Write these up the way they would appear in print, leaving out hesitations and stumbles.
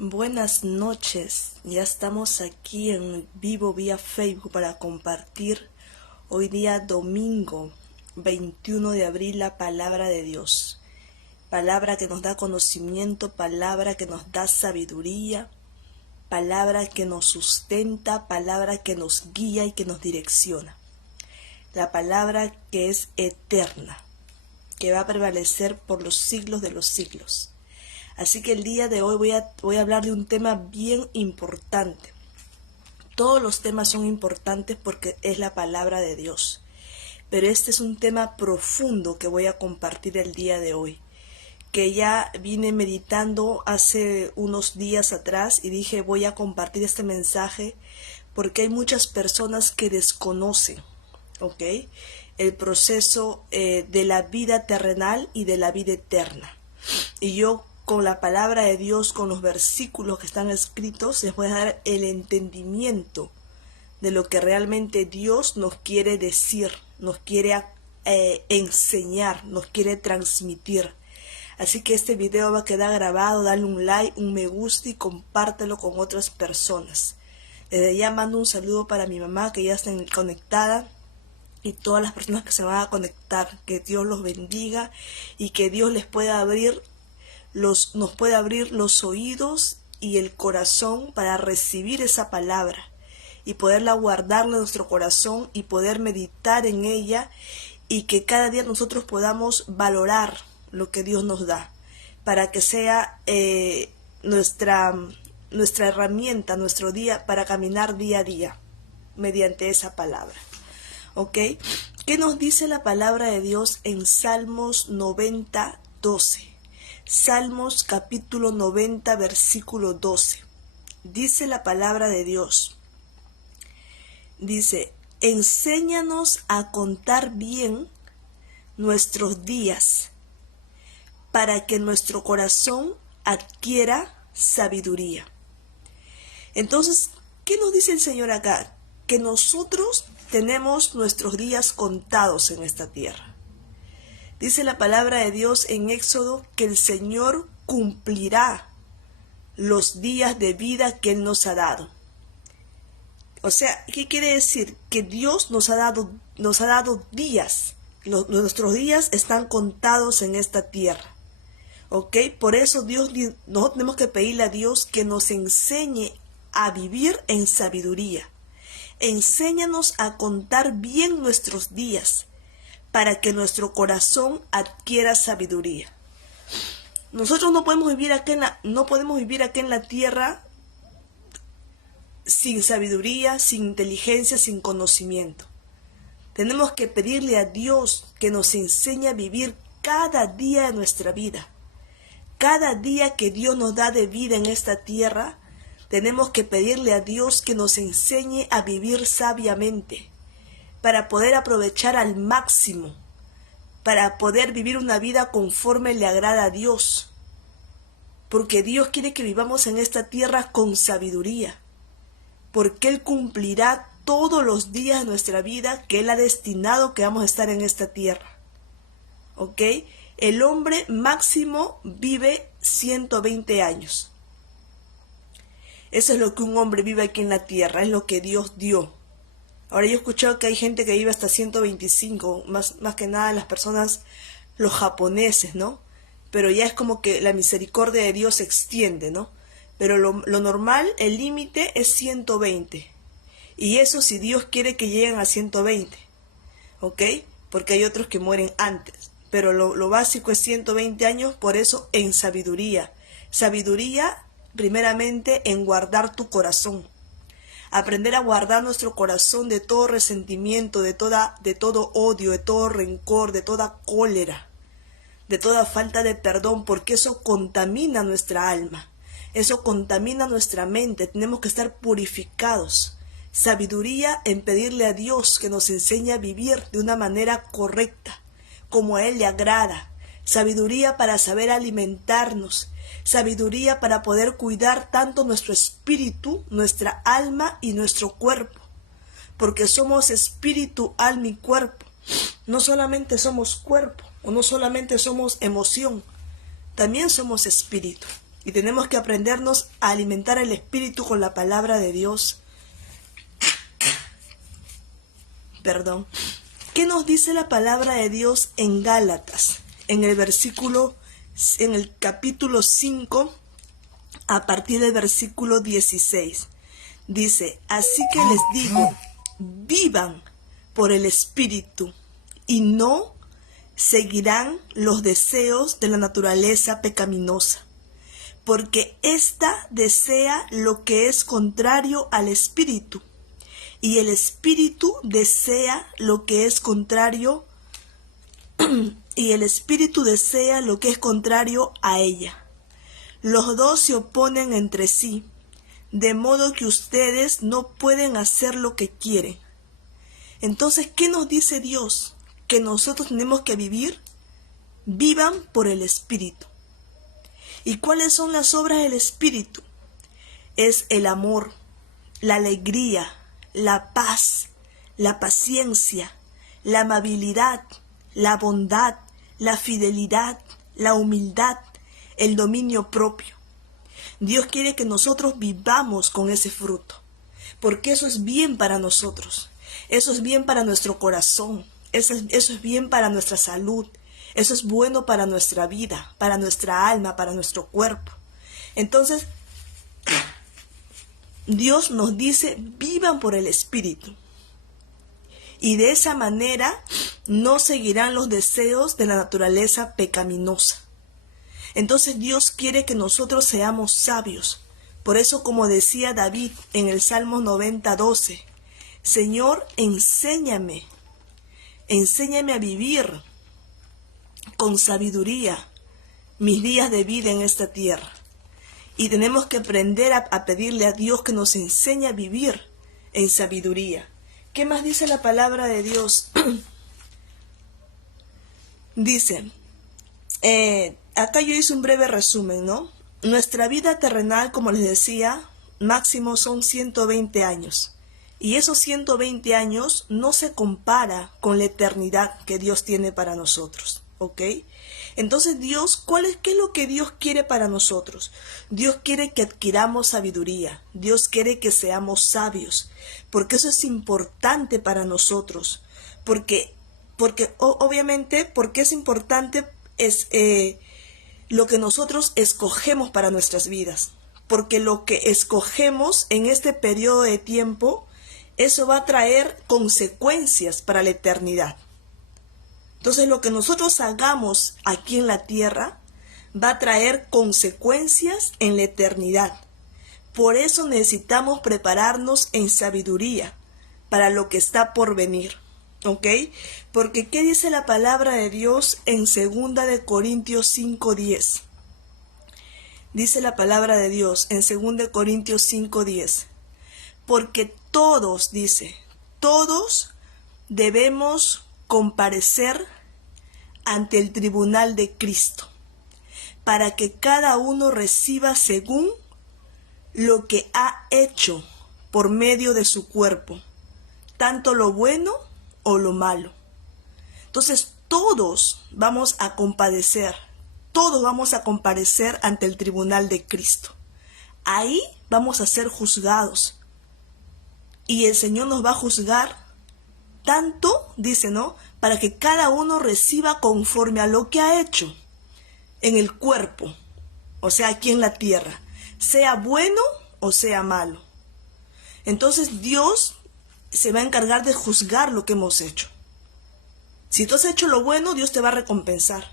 Buenas noches, ya estamos aquí en vivo vía Facebook para compartir hoy día domingo 21 de abril la palabra de Dios. Palabra que nos da conocimiento, palabra que nos da sabiduría, palabra que nos sustenta, palabra que nos guía y que nos direcciona. La palabra que es eterna, que va a prevalecer por los siglos de los siglos. Así que el día de hoy voy a hablar de un tema bien importante. Todos los temas son importantes porque es la palabra de Dios. Pero este es un tema profundo que voy a compartir el día de hoy, que ya vine meditando hace unos días atrás y dije voy a compartir este mensaje porque hay muchas personas que desconocen, ¿ok?, el proceso de la vida terrenal y de la vida eterna. Y yo, con la palabra de Dios, con los versículos que están escritos, les voy a dar el entendimiento de lo que realmente Dios nos quiere decir, nos quiere enseñar, nos quiere transmitir. Así que este video va a quedar grabado, dale un like, un me gusta y compártelo con otras personas. Desde ya mando un saludo para mi mamá que ya está conectada y todas las personas que se van a conectar. Que Dios los bendiga y que Dios les pueda nos puede abrir los oídos y el corazón para recibir esa palabra y poderla guardar en nuestro corazón y poder meditar en ella, y que cada día nosotros podamos valorar lo que Dios nos da para que sea nuestra herramienta, nuestro día para caminar día a día mediante esa palabra. ¿Ok? ¿Qué nos dice la palabra de Dios en Salmos 90, 12? Salmos capítulo 90, versículo 12. Dice la palabra de Dios. Dice: enséñanos a contar bien nuestros días, para que nuestro corazón adquiera sabiduría. Entonces, ¿qué nos dice el Señor acá? Que nosotros tenemos nuestros días contados en esta tierra. Dice la palabra de Dios en Éxodo que el Señor cumplirá los días de vida que Él nos ha dado. O sea, ¿qué quiere decir? Que Dios nos ha dado días. Nuestros días están contados en esta tierra. ¿Ok? Por eso nosotros tenemos que pedirle a Dios que nos enseñe a vivir en sabiduría. Enséñanos a contar bien nuestros días, para que nuestro corazón adquiera sabiduría. Nosotros no podemos vivir aquí en la tierra sin sabiduría, sin inteligencia, sin conocimiento. Tenemos que pedirle a Dios que nos enseñe a vivir cada día de nuestra vida. Cada día que Dios nos da de vida en esta tierra, tenemos que pedirle a Dios que nos enseñe a vivir sabiamente, para poder aprovechar al máximo, para poder vivir una vida conforme le agrada a Dios. Porque Dios quiere que vivamos en esta tierra con sabiduría, porque Él cumplirá todos los días de nuestra vida que Él ha destinado que vamos a estar en esta tierra. ¿Ok? El hombre máximo vive 120 años. Eso es lo que un hombre vive aquí en la tierra, es lo que Dios dio. Ahora yo he escuchado que hay gente que vive hasta 125, más que nada las personas, los japoneses, ¿no? Pero ya es como que la misericordia de Dios se extiende, ¿no? Pero lo normal, el límite es 120. Y eso si Dios quiere que lleguen a 120, ¿ok? Porque hay otros que mueren antes. Pero lo básico es 120 años, por eso en sabiduría. Sabiduría primeramente en guardar tu corazón. Aprender a guardar nuestro corazón de todo resentimiento, de todo odio, de todo rencor, de toda cólera, de toda falta de perdón, porque eso contamina nuestra alma, eso contamina nuestra mente. Tenemos que estar purificados. Sabiduría en pedirle a Dios que nos enseñe a vivir de una manera correcta, como a Él le agrada. Sabiduría para saber alimentarnos. Sabiduría para poder cuidar tanto nuestro espíritu, nuestra alma y nuestro cuerpo. Porque somos espíritu, alma y cuerpo. No solamente somos cuerpo o no solamente somos emoción, también somos espíritu. Y tenemos que aprendernos a alimentar el espíritu con la palabra de Dios. Perdón. ¿Qué nos dice la palabra de Dios en Gálatas? En el capítulo 5, a partir del versículo 16. Dice, así que les digo, vivan por el espíritu y no seguirán los deseos de la naturaleza pecaminosa, porque ésta desea lo que es contrario al espíritu, y el espíritu desea lo que es contrario a ella. Los dos se oponen entre sí, de modo que ustedes no pueden hacer lo que quieren. Entonces, ¿qué nos dice Dios? Que nosotros tenemos que vivir. Vivan por el Espíritu. ¿Y cuáles son las obras del Espíritu? Es el amor, la alegría, la paz, la paciencia, la amabilidad, la bondad, la fidelidad, la humildad, el dominio propio. Dios quiere que nosotros vivamos con ese fruto, porque eso es bien para nosotros, eso es bien para nuestro corazón, eso es bien para nuestra salud, eso es bueno para nuestra vida, para nuestra alma, para nuestro cuerpo. Entonces, Dios nos dice, vivan por el Espíritu. Y de esa manera no seguirán los deseos de la naturaleza pecaminosa. Entonces Dios quiere que nosotros seamos sabios. Por eso, como decía David en el Salmo 90:12, Señor, enséñame a vivir con sabiduría mis días de vida en esta tierra. Y tenemos que aprender a pedirle a Dios que nos enseñe a vivir en sabiduría. ¿Qué más dice la palabra de Dios? Dice, acá yo hice un breve resumen, ¿no? Nuestra vida terrenal, como les decía, máximo son 120 años. Y esos 120 años no se compara con la eternidad que Dios tiene para nosotros, ¿ok? Entonces Dios, ¿qué es lo que Dios quiere para nosotros? Dios quiere que adquiramos sabiduría, Dios quiere que seamos sabios, porque eso es importante para nosotros, porque obviamente, porque es importante es lo que nosotros escogemos para nuestras vidas, porque lo que escogemos en este periodo de tiempo, eso va a traer consecuencias para la eternidad. Entonces, lo que nosotros hagamos aquí en la tierra va a traer consecuencias en la eternidad. Por eso necesitamos prepararnos en sabiduría para lo que está por venir, ¿ok? Porque ¿qué dice la palabra de Dios en 2 de Corintios 5:10? Dice la palabra de Dios en 2 de Corintios 5:10. Porque todos, dice, todos debemos comparecer ante el tribunal de Cristo, para que cada uno reciba según lo que ha hecho por medio de su cuerpo, tanto lo bueno o lo malo. Entonces todos vamos a comparecer ante el tribunal de Cristo. Ahí vamos a ser juzgados y el Señor nos va a juzgar tanto, dice, ¿no?, para que cada uno reciba conforme a lo que ha hecho en el cuerpo, o sea, aquí en la tierra, sea bueno o sea malo. Entonces Dios se va a encargar de juzgar lo que hemos hecho. Si tú has hecho lo bueno, Dios te va a recompensar.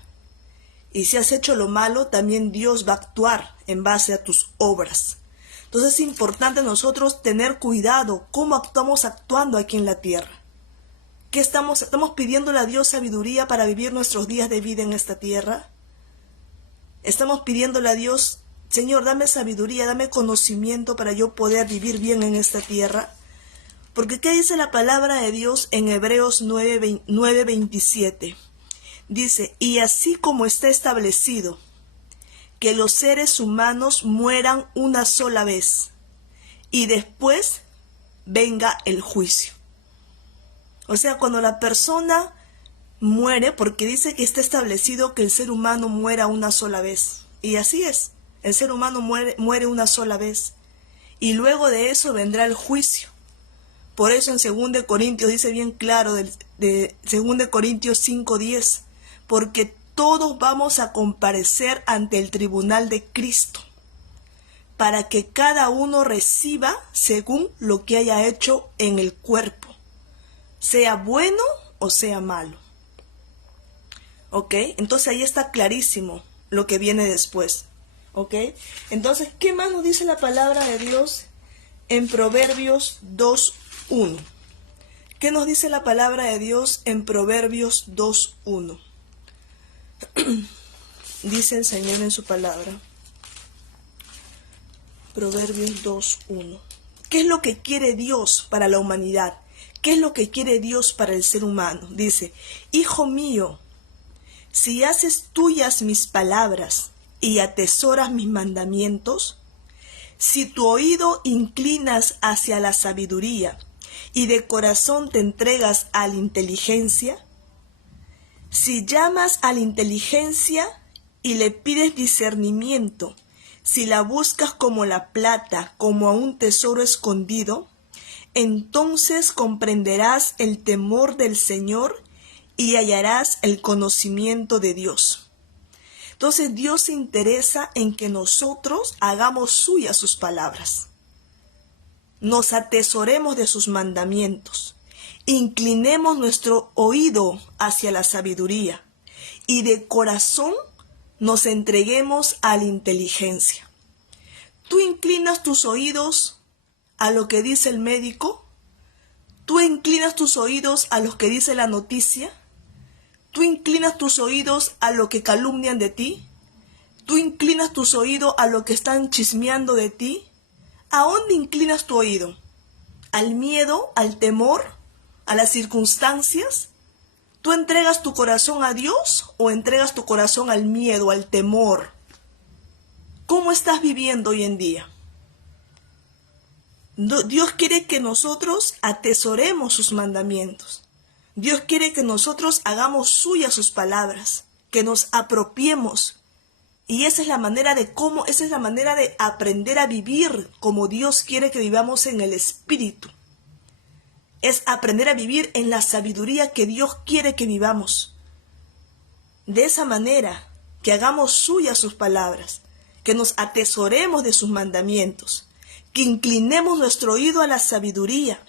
Y si has hecho lo malo, también Dios va a actuar en base a tus obras. Entonces es importante nosotros tener cuidado cómo estamos actuando aquí en la tierra. ¿Qué estamos pidiéndole a Dios sabiduría para vivir nuestros días de vida en esta tierra? Estamos pidiéndole a Dios, Señor, dame sabiduría, dame conocimiento para yo poder vivir bien en esta tierra. Porque ¿qué dice la palabra de Dios en Hebreos 9:27? Dice, y así como está establecido que los seres humanos mueran una sola vez y después venga el juicio. O sea, cuando la persona muere, porque dice que está establecido que el ser humano muera una sola vez. Y así es. El ser humano muere una sola vez. Y luego de eso vendrá el juicio. Por eso en 2 Corintios dice bien claro, de 2 Corintios 5:10, porque todos vamos a comparecer ante el tribunal de Cristo, para que cada uno reciba según lo que haya hecho en el cuerpo, sea bueno o sea malo. ¿Ok? Entonces ahí está clarísimo lo que viene después. ¿Ok? Entonces, ¿qué más nos dice la palabra de Dios en Proverbios 2:1? ¿Qué nos dice la palabra de Dios en Proverbios 2:1? Dice el Señor en su palabra. Proverbios 2:1. ¿Qué es lo que quiere Dios para la humanidad? ¿Qué es lo que quiere Dios para el ser humano? Dice, hijo mío, si haces tuyas mis palabras y atesoras mis mandamientos, si tu oído inclinas hacia la sabiduría y de corazón te entregas a la inteligencia, si llamas a la inteligencia y le pides discernimiento, si la buscas como la plata, como a un tesoro escondido, entonces comprenderás el temor del Señor y hallarás el conocimiento de Dios. Entonces Dios se interesa en que nosotros hagamos suyas sus palabras, nos atesoremos de sus mandamientos, inclinemos nuestro oído hacia la sabiduría y de corazón nos entreguemos a la inteligencia. ¿Tú inclinas tus oídos a lo que dice el médico? ¿Tú inclinas tus oídos a lo que dice la noticia? ¿Tú inclinas tus oídos a lo que calumnian de ti? ¿Tú inclinas tus oídos a lo que están chismeando de ti? ¿A dónde inclinas tu oído? ¿Al miedo, al temor, a las circunstancias? ¿Tú entregas tu corazón a Dios o entregas tu corazón al miedo, al temor? ¿Cómo estás viviendo hoy en día? Dios quiere que nosotros atesoremos sus mandamientos. Dios quiere que nosotros hagamos suyas sus palabras, que nos apropiemos. Y esa es la manera de aprender a vivir como Dios quiere que vivamos en el Espíritu. Es aprender a vivir en la sabiduría que Dios quiere que vivamos. De esa manera, que hagamos suyas sus palabras, que nos atesoremos de sus mandamientos, que inclinemos nuestro oído a la sabiduría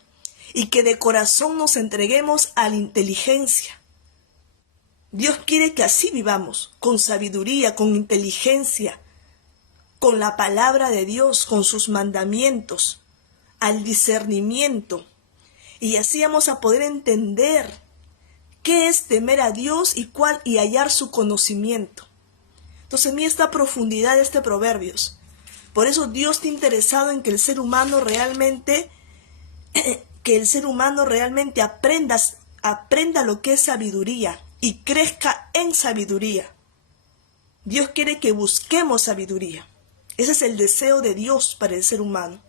y que de corazón nos entreguemos a la inteligencia. Dios quiere que así vivamos, con sabiduría, con inteligencia, con la palabra de Dios, con sus mandamientos, al discernimiento. Y así vamos a poder entender qué es temer a Dios y hallar su conocimiento. Entonces, mira esta profundidad de este Proverbios. Por eso Dios está interesado en que el ser humano realmente, aprenda lo que es sabiduría y crezca en sabiduría. Dios quiere que busquemos sabiduría. Ese es el deseo de Dios para el ser humano.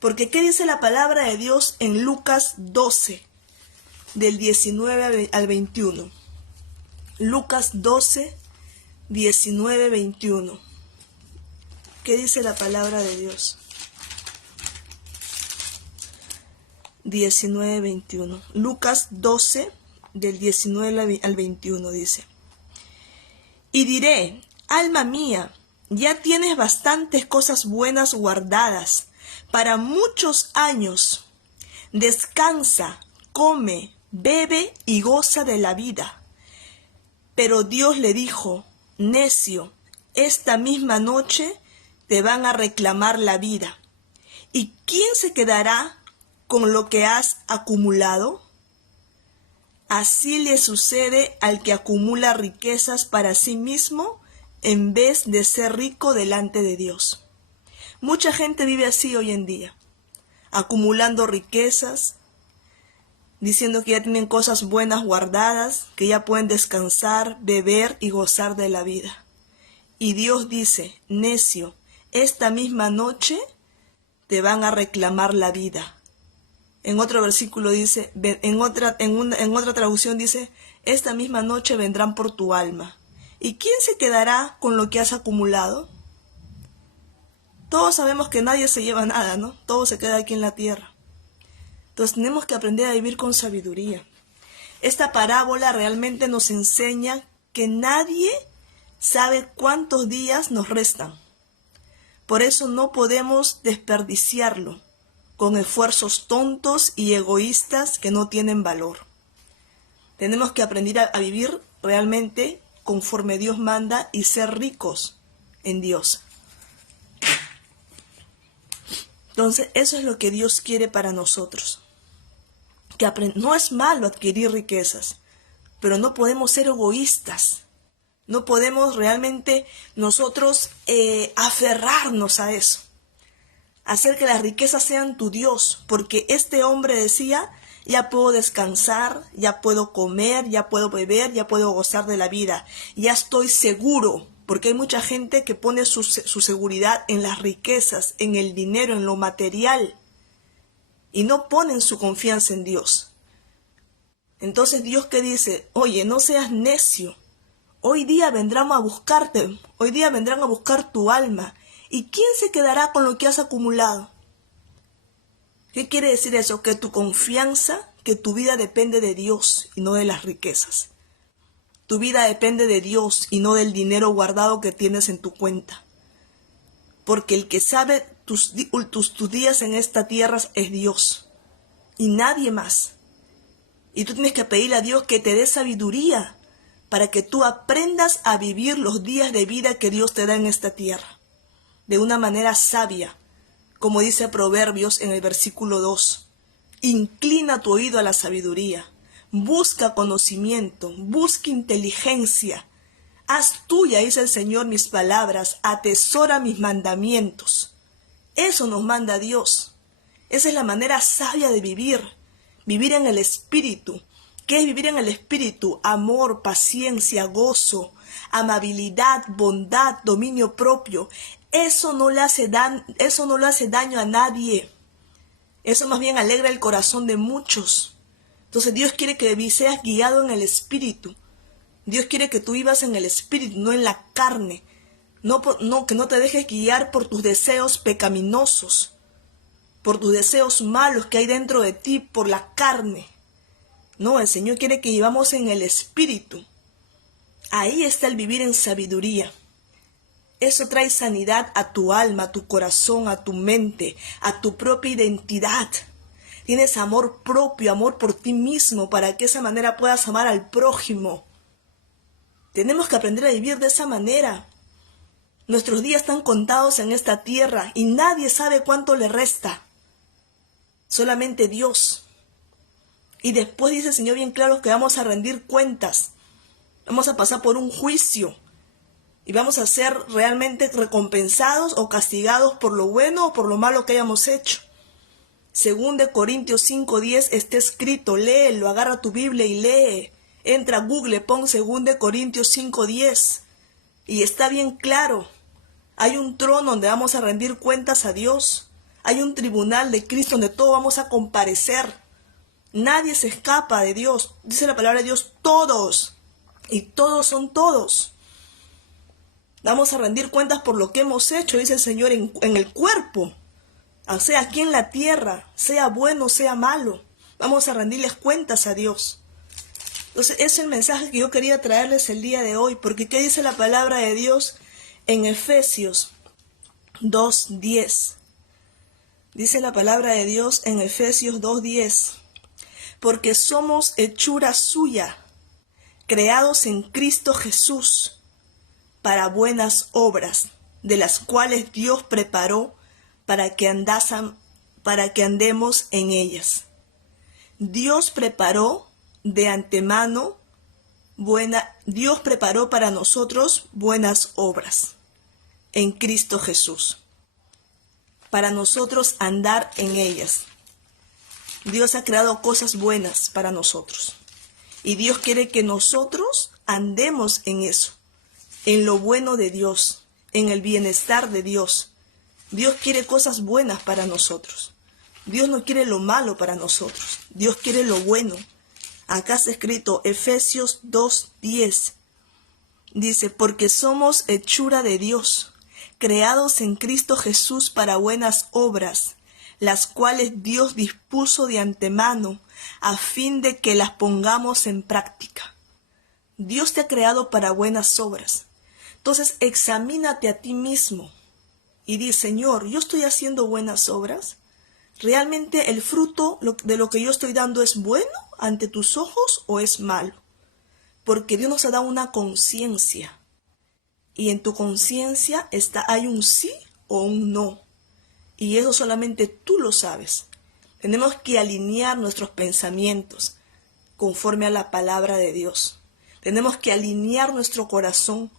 Porque ¿qué dice la palabra de Dios en Lucas 12, del 19 al 21? Lucas 12, 19, 21. ¿Qué dice la palabra de Dios? 19, 21. Lucas 12, del 19 al 21 dice: Y diré, alma mía, ya tienes bastantes cosas buenas guardadas para muchos años. Descansa, come, bebe y goza de la vida. Pero Dios le dijo, necio, esta misma noche te van a reclamar la vida. ¿Y quién se quedará con lo que has acumulado? Así le sucede al que acumula riquezas para sí mismo en vez de ser rico delante de Dios. Mucha gente vive así hoy en día, acumulando riquezas, diciendo que ya tienen cosas buenas guardadas, que ya pueden descansar, beber y gozar de la vida. Y Dios dice, necio, esta misma noche te van a reclamar la vida. En otro versículo dice, en otra traducción dice, esta misma noche vendrán por tu alma. ¿Y quién se quedará con lo que has acumulado? Todos sabemos que nadie se lleva nada, ¿no? Todo se queda aquí en la tierra. Entonces tenemos que aprender a vivir con sabiduría. Esta parábola realmente nos enseña que nadie sabe cuántos días nos restan. Por eso no podemos desperdiciarlo con esfuerzos tontos y egoístas que no tienen valor. Tenemos que aprender a vivir realmente conforme Dios manda y ser ricos en Dios. Entonces, eso es lo que Dios quiere para nosotros. No es malo adquirir riquezas, pero no podemos ser egoístas. No podemos realmente nosotros aferrarnos a eso. Hacer que las riquezas sean tu Dios, porque este hombre decía, ya puedo descansar, ya puedo comer, ya puedo beber, ya puedo gozar de la vida. Ya estoy seguro, porque hay mucha gente que pone su seguridad en las riquezas, en el dinero, en lo material, y no ponen su confianza en Dios. Entonces Dios que dice, oye, no seas necio, hoy día vendrán a buscarte, hoy día vendrán a buscar tu alma, ¿y quién se quedará con lo que has acumulado? ¿Qué quiere decir eso? Que tu confianza, que tu vida depende de Dios y no de las riquezas. Tu vida depende de Dios y no del dinero guardado que tienes en tu cuenta. Porque el que sabe tus días en esta tierra es Dios y nadie más. Y tú tienes que pedirle a Dios que te dé sabiduría para que tú aprendas a vivir los días de vida que Dios te da en esta tierra, de una manera sabia, como dice Proverbios en el versículo 2. Inclina tu oído a la sabiduría, busca conocimiento, busca inteligencia. Haz tuya, dice el Señor, mis palabras, atesora mis mandamientos. Eso nos manda Dios. Esa es la manera sabia de vivir en el Espíritu. ¿Qué es vivir en el Espíritu? Amor, paciencia, gozo, amabilidad, bondad, dominio propio. Eso no le hace daño a nadie. Eso más bien alegra el corazón de muchos. Entonces Dios quiere que seas guiado en el Espíritu. Dios quiere que tú vivas en el Espíritu, no en la carne. Que no te dejes guiar por tus deseos pecaminosos, por tus deseos malos que hay dentro de ti, por la carne. No, el Señor quiere que vivamos en el Espíritu. Ahí está el vivir en sabiduría. Eso trae sanidad a tu alma, a tu corazón, a tu mente, a tu propia identidad. Tienes amor propio, amor por ti mismo, para que de esa manera puedas amar al prójimo. Tenemos que aprender a vivir de esa manera. Nuestros días están contados en esta tierra y nadie sabe cuánto le resta. Solamente Dios. Y después dice el Señor bien claro que vamos a rendir cuentas. Vamos a pasar por un juicio. Y vamos a ser realmente recompensados o castigados por lo bueno o por lo malo que hayamos hecho. Según de Corintios 5:10 está escrito, léelo, agarra tu Biblia y lee. Entra a Google, pon 2 de Corintios 5:10. Y está bien claro. Hay un trono donde vamos a rendir cuentas a Dios. Hay un tribunal de Cristo donde todos vamos a comparecer. Nadie se escapa de Dios. Dice la palabra de Dios, todos. Y todos son todos. Vamos a rendir cuentas por lo que hemos hecho, dice el Señor, en el cuerpo. O sea, aquí en la tierra, sea bueno, sea malo. Vamos a rendirles cuentas a Dios. Entonces, ese es el mensaje que yo quería traerles el día de hoy. Porque ¿qué dice la palabra de Dios en Efesios 2:10? Dice la palabra de Dios en Efesios 2:10. Porque somos hechura suya, creados en Cristo Jesús, para buenas obras, de las cuales Dios preparó para que andemos en ellas. Dios preparó de antemano Dios preparó para nosotros buenas obras en Cristo Jesús, para nosotros andar en ellas. Dios ha creado cosas buenas para nosotros y Dios quiere que nosotros andemos en eso, en lo bueno de Dios, en el bienestar de Dios. Dios quiere cosas buenas para nosotros. Dios no quiere lo malo para nosotros. Dios quiere lo bueno. Acá está escrito Efesios 2:10. Dice, porque somos hechura de Dios, creados en Cristo Jesús para buenas obras, las cuales Dios dispuso de antemano a fin de que las pongamos en práctica. Dios te ha creado para buenas obras. Entonces, examínate a ti mismo y di, Señor, ¿yo estoy haciendo buenas obras? ¿Realmente el fruto de lo que yo estoy dando es bueno ante tus ojos o es malo? Porque Dios nos ha dado una conciencia. Y en tu conciencia hay un sí o un no. Y eso solamente tú lo sabes. Tenemos que alinear nuestros pensamientos conforme a la palabra de Dios. Tenemos que alinear nuestro corazón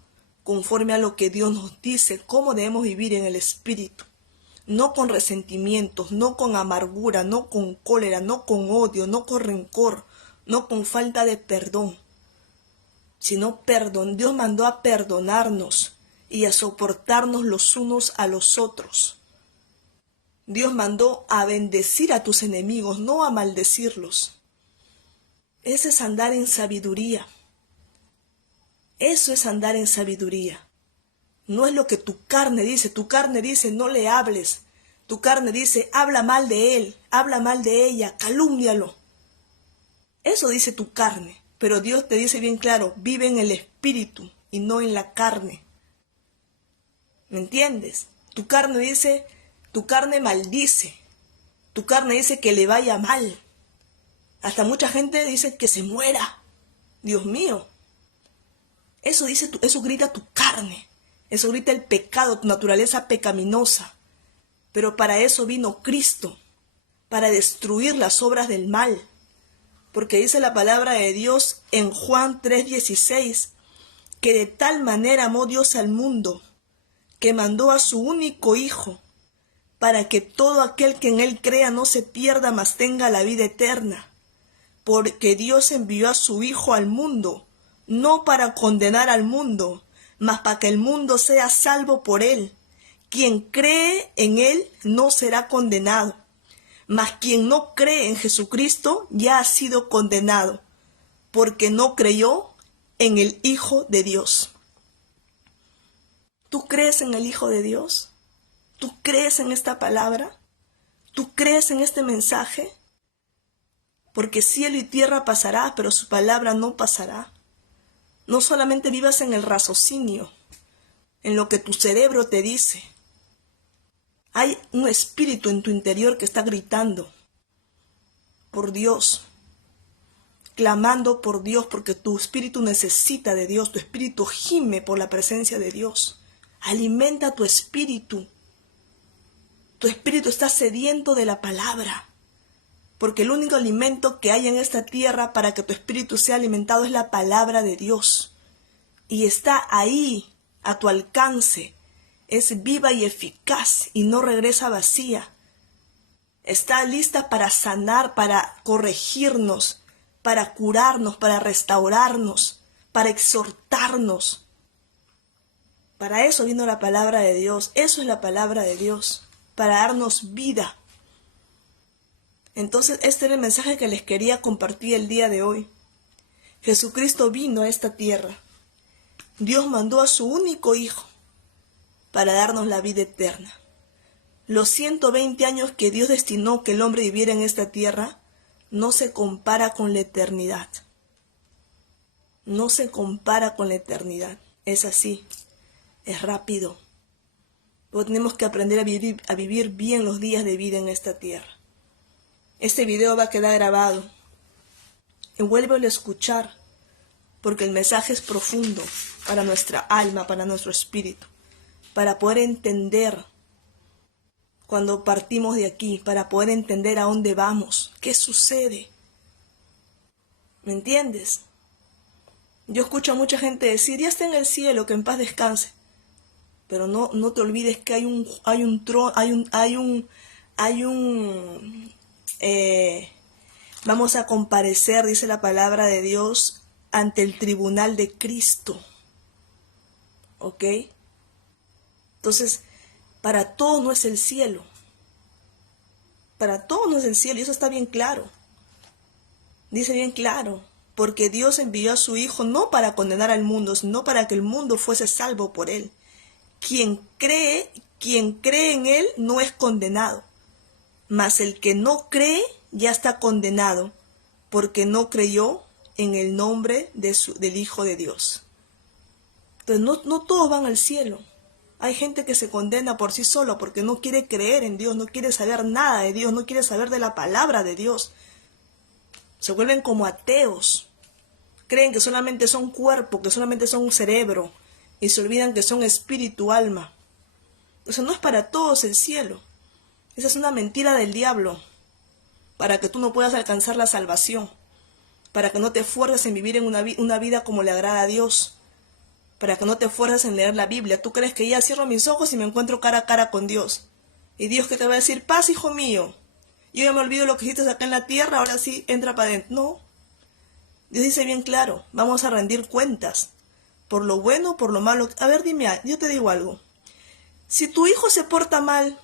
conforme a lo que Dios nos dice, cómo debemos vivir en el Espíritu. No con resentimientos, no con amargura, no con cólera, no con odio, no con rencor, no con falta de perdón. Sino perdón. Dios mandó a perdonarnos y a soportarnos los unos a los otros. Dios mandó a bendecir a tus enemigos, no a maldecirlos. Ese es andar en sabiduría. Eso es andar en sabiduría. No es lo que tu carne dice. Tu carne dice, no le hables. Tu carne dice, habla mal de él, habla mal de ella, calúmnialo. Eso dice tu carne. Pero Dios te dice bien claro, vive en el Espíritu y no en la carne. ¿Me entiendes? Tu carne dice, tu carne maldice. Tu carne dice que le vaya mal. Hasta mucha gente dice que se muera. Dios mío. Eso dice, eso grita tu carne. Eso grita el pecado, tu naturaleza pecaminosa. Pero para eso vino Cristo, para destruir las obras del mal. Porque dice la palabra de Dios en Juan 3:16, que de tal manera amó Dios al mundo, que mandó a su único Hijo, para que todo aquel que en él crea no se pierda, mas tenga la vida eterna. Porque Dios envió a su Hijo al mundo, no para condenar al mundo, mas para que el mundo sea salvo por él. Quien cree en él no será condenado. Mas quien no cree en Jesucristo ya ha sido condenado, porque no creyó en el Hijo de Dios. ¿Tú crees en el Hijo de Dios? ¿Tú crees en esta palabra? ¿Tú crees en este mensaje? Porque cielo y tierra pasará, pero su palabra no pasará. No solamente vivas en el raciocinio, en lo que tu cerebro te dice. Hay un espíritu en tu interior que está gritando por Dios, clamando por Dios, porque tu espíritu necesita de Dios, tu espíritu gime por la presencia de Dios. Alimenta tu espíritu. Tu espíritu está sediento de la palabra, porque el único alimento que hay en esta tierra para que tu espíritu sea alimentado es la palabra de Dios. Y está ahí, a tu alcance. Es viva y eficaz y no regresa vacía. Está lista para sanar, para corregirnos, para curarnos, para restaurarnos, para exhortarnos. Para eso vino la palabra de Dios. Eso es la palabra de Dios, para darnos vida. Entonces, este era el mensaje que les quería compartir el día de hoy. Jesucristo vino a esta tierra. Dios mandó a su único Hijo para darnos la vida eterna. Los 120 años que Dios destinó que el hombre viviera en esta tierra no se compara con la eternidad. No se compara con la eternidad. Es así. Es rápido. Pero tenemos que aprender a vivir bien los días de vida en esta tierra. Este video va a quedar grabado. Y vuélvelo a escuchar, porque el mensaje es profundo para nuestra alma, para nuestro espíritu, para poder entender cuando partimos de aquí, para poder entender a dónde vamos, qué sucede. ¿Me entiendes? Yo escucho a mucha gente decir, ya está en el cielo, que en paz descanse. Pero no te olvides que vamos a comparecer, dice la palabra de Dios, ante el tribunal de Cristo. ¿Ok? Entonces, para todos no es el cielo. Para todos no es el cielo, y eso está bien claro. Dice bien claro, porque Dios envió a su Hijo no para condenar al mundo, sino para que el mundo fuese salvo por él. quien cree en él no es condenado, mas el que no cree ya está condenado, porque no creyó en el nombre del Hijo de Dios. Entonces no todos van al cielo. Hay gente que se condena por sí solo porque no quiere creer en Dios, no quiere saber nada de Dios, no quiere saber de la palabra de Dios. Se vuelven como ateos. Creen que solamente son cuerpo, que solamente son un cerebro, y se olvidan que son espíritu, alma. O sea, no es para todos el cielo. Esa es una mentira del diablo, para que tú no puedas alcanzar la salvación, para que no te esfuerces en vivir en una vida como le agrada a Dios, para que no te esfuerces en leer la Biblia. Tú crees que ya cierro mis ojos y me encuentro cara a cara con Dios. Y Dios que te va a decir, paz, hijo mío. Yo ya me olvido lo que hiciste acá en la tierra, ahora sí, entra para adentro. No. Dios dice bien claro, vamos a rendir cuentas. Por lo bueno, por lo malo. A ver, dime, yo te digo algo. Si tu hijo se porta mal,